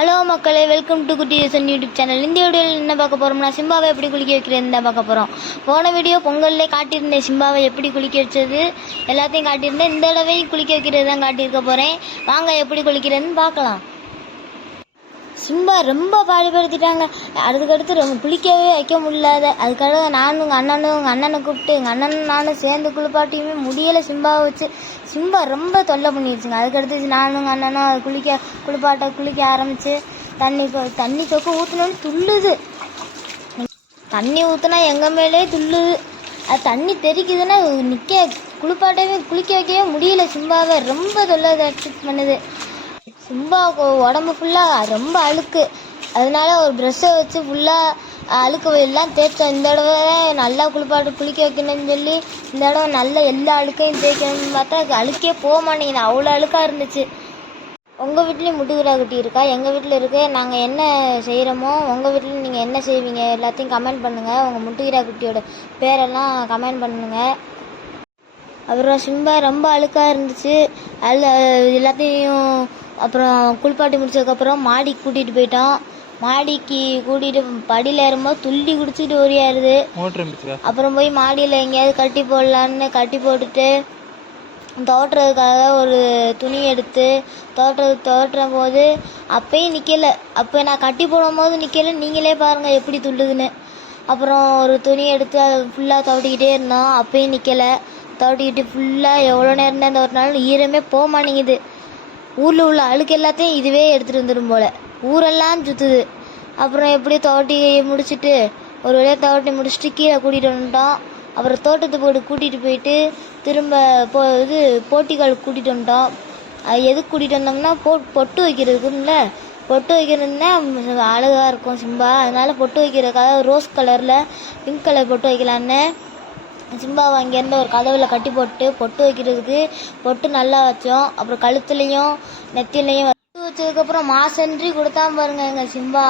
Hello மக்களே welcome to குட்டி யூசன் YouTube channel. இந்த வீடியோவில் என்ன பார்க்க போகிறோம்னா சிம்பாவை எப்படி குளிக்க வைக்கிறதுன்னு தான் பார்க்க போகிறோம் போன வீடியோ பொங்கல்லே காட்டியிருந்தேன் சிம்பாவை எப்படி குளிக்க வச்சது எல்லாத்தையும் காட்டியிருந்தேன். இந்த தடவையும் குளிக்க வைக்கிறது தான் காட்டியிருக்க போகிறேன் வாங்க எப்படி குளிக்கிறதுன்னு பார்க்கலாம். சிம்பா ரொம்ப பாடுபடுத்திட்டாங்க. அதுக்கடுத்து ரொம்ப குளிக்கவே வைக்க முடியல. அதுக்காக நானும் எங்கள் அண்ணனும் எங்கள் அண்ணனை கூப்பிட்டு எங்கள் அண்ணனும் நானும் சேர்ந்து குளிப்பாட்டியுமே முடியலை சிம்பாவை வச்சு. சிம்பா ரொம்ப தொல்லை பண்ணிடுச்சுங்க அதுக்கடுத்து நானும் எங்கள் அண்ணனும் அதை குளிக்க குளிப்பாட்ட குளிக்க ஆரம்பித்து தண்ணி தண்ணி தொக்கு ஊற்றணும்னு துள்ளுது. தண்ணி ஊற்றினா எங்கள் மேலே துள்ளுது. அது தண்ணி தெரிக்குதுன்னா நிற்க குளிப்பாட்டவே குளிக்க வைக்கவே முடியல சிம்பாவை. ரொம்ப தொல்லை பண்ணுது. சிம்பாவுக்கு உடம்பு ஃபுல்லாக ரொம்ப அழுக்கு. அதனால ஒரு ப்ரெஷ்ஷை வச்சு ஃபுல்லாக அழுக்கு எல்லாம் தேய்ச்சோம் இந்த தடவை நல்லா குளிப்பாட்டு குளிக்க வைக்கணும்னு சொல்லி இந்த தடவை நல்லா எல்லா அழுக்கையும் தேய்க்கணும்னு பார்த்தா அழுக்கே போக மாட்டேங்குது. அவ்வளோ அழுக்காக இருந்துச்சு. உங்கள் வீட்லேயும் முட்டுகிரா குட்டி இருக்கா? எங்கள் வீட்டில் இருக்கு. நாங்கள் என்ன செய்கிறோமோ உங்கள் வீட்டில் நீங்கள் என்ன செய்வீங்க எல்லாத்தையும் கமெண்ட் பண்ணுங்கள் உங்கள் முட்டுகிரா குட்டியோட பேரெல்லாம் கமெண்ட் பண்ணுங்கள் அப்புறம் சிம்பா ரொம்ப அழுக்காக இருந்துச்சு. அதில் எல்லாத்தையும் அப்புறம் குளிப்பாட்டி முடிச்சதுக்கப்புறம் மாடிக்கு கூட்டிகிட்டு போயிட்டோம் மாடிக்கு கூட்டிகிட்டு படியில் ஏறும்போது துள்ளி குடிச்சிட்டு ஓடியாருது அப்புறம் போய் மாடியில் எங்கேயாவது கட்டி போடலான்னு கட்டி போட்டுட்டு தோட்டுறதுக்காக ஒரு துணி எடுத்து தோட்டுறது தோட்டுற போது அப்பயும் நிற்கல அப்போ நான் கட்டி போடும் போது நிற்கல நீங்களே பாருங்கள் எப்படி துள்ளுதுன்னு. அப்புறம் ஒரு துணி எடுத்து அதை ஃபுல்லாக தோட்டிக்கிட்டே இருந்தோம் அப்பயும் நிற்கல தோட்டிக்கிட்டு ஃபுல்லாக எவ்வளோ நேரம் தான் தோட்டினாலும் ஈரமே போக மாட்டேங்குது. ஊரில் உள்ள அழுக்கு எல்லாத்தையும் இதுவே எடுத்துகிட்டு வந்துடும் போல். ஊரெல்லாம் சுற்றுது அப்புறம் எப்படியும் தோட்டி முடிச்சுட்டு ஒரு வழியாக தோட்டி முடிச்சுட்டு கீழே கூட்டிகிட்டு வந்துட்டோம். அப்புறம் தோட்டத்துக்கு போட்டு கூட்டிகிட்டு போயிட்டு திரும்ப போ இது போட்டிகளுக்கு கூட்டிகிட்டு வந்துட்டோம். அது எதுக்கு கூட்டிகிட்டு வந்தோம்னா போ பொட்டு வைக்கிறதுக்கும்ல பொட்டு வைக்கிறதுனா அழகாக இருக்கும் சிம்பா. அதனால் பொட்டு வைக்கிறதுக்காக ரோஸ் கலரில் பிங்க் கலர் பொட்டு வைக்கலான்னு. சிம்பாவை அங்கேருந்து ஒரு கதவுல கட்டி போட்டு பொட்டு வைக்கிறதுக்கு பொட்டு நல்லா வச்சோம். அப்புறம் கழுத்துலேயும் நெத்திலையும் வச்சு வச்சதுக்கப்புறம் மாசன்றி கொடுத்தா பாருங்க எங்க சிம்பா.